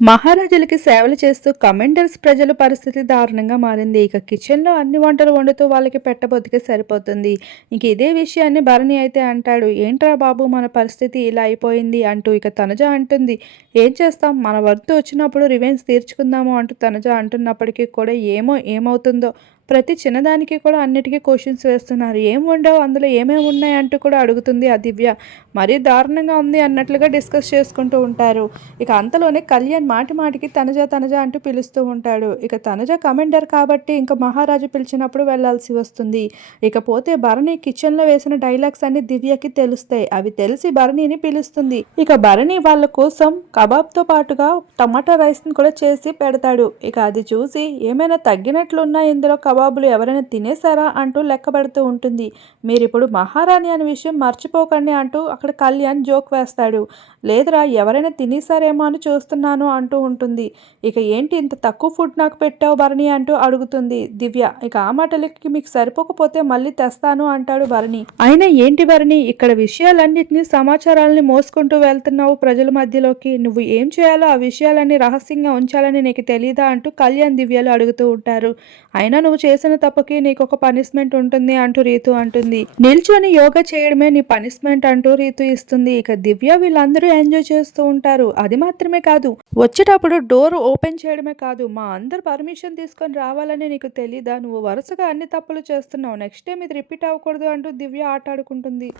మహారాజులకి సేవలు చేస్తూ కమెండర్స్ ప్రజల పరిస్థితి దారుణంగా మారింది. ఇక కిచెన్లో అన్ని వంటలు వండుతూ వాళ్ళకి పెట్టబొద్దుకే సరిపోతుంది. ఇంక ఇదే విషయాన్ని భరణి అయితే అంటాడు. ఏంట్రా బాబు మన పరిస్థితి ఇలా అయిపోయింది అంటూ ఇక తనుజ అంటుంది. ఏం చేస్తాం? మన వర్త్ వచ్చినప్పుడు రివెంజ్ తీర్చుకుందాము అంటూ తనుజ అంటున్నప్పటికీ కూడా ఏమో ఏమవుతుందో ప్రతి చిన్నదానికి కూడా అన్నిటికీ క్వశ్చన్స్ వేస్తున్నారు. ఏం ఉండవు అందులో ఏమేమి ఉన్నాయి? అంటూ కూడా అడుగుతుంది ఆ దివ్య. మరీ దారుణంగా ఉంది అన్నట్లుగా డిస్కస్ చేసుకుంటూ ఉంటారు. ఇక అంతలోనే కళ్యాణ్ మాటి మాటికి తనజ తనజ అంటూ పిలుస్తూ ఉంటాడు. ఇక తనజ కమాండర్ కాబట్టి ఇంకా మహారాజు పిలిచినప్పుడు వెళ్ళాల్సి వస్తుంది. ఇకపోతే భరణి కిచెన్లో వేసిన డైలాగ్స్ అన్ని దివ్యకి తెలుస్తాయి. అవి తెలిసి భరణిని పిలుస్తుంది. ఇక భరణి వాళ్ళ కోసం కబాబ్తో పాటుగా టమాటా రైస్ని కూడా చేసి పెడతాడు. ఇక అది చూసి ఏమైనా తగ్గినట్లున్నా ఇందులో కబాబులు ఎవరైనా తినేశారా అంటూ లెక్కబడుతూ ఉంటుంది. మీరు ఇప్పుడు మహారాణి అనే విషయం మర్చిపోకండి అంటూ అక్కడ కళ్యాణ్ జోక్ వేస్తాడు. లేదురా ఎవరైనా తినేసారేమో అని చూస్తున్నాను అంటూ ఉంటుంది. ఇక ఏంటి ఇంత తక్కువ ఫుడ్ నాకు పెట్టావు భరణి అంటూ అడుగుతుంది. దివ్య ఇక ఆ మాటలకి మీకు సరిపోకపోతే మళ్ళీ తెస్తాను అంటాడు భరణి. అయినా ఏంటి భరణి ఇక్కడ విషయాలన్నింటినీ సమాచారాలని మోసుకుంటూ వెళ్తున్నావు ప్రజల మధ్యలోకి. నువ్వు ఏం చేయాలో ఆ విషయాలన్నీ రహస్యంగా ఉంచాలని నీకు తెలియదా అంటూ కళ్యాణ్ దివ్యలు అడుగుతూ ఉంటారు. అయినా నువ్వు చేసిన తప్పుకి నీకు ఒక పనిష్మెంట్ ఉంటుంది అంటూ రీతు అంటుంది. నిల్చొని యోగా చేయడమే నీ పనిష్మెంట్ అంటూ రీతు ఇస్తుంది. ఇక దివ్య వీళ్ళందరూ ఎంజాయ్ చేస్తూ ఉంటారు. అది మాత్రమే కాదు వచ్చేటప్పుడు డోర్ ఓపెన్ చేయడమే కాదు మా అందరు పర్మిషన్ తీసుకొని రావాలని నీకు తెలీదా? నువ్వు వరుసగా అన్ని తప్పులు చేస్తున్నావు. నెక్స్ట్ టైం ఇది రిపీట్ అవ్వకూడదు అంటూ దివ్య ఆటాడుకుంటుంది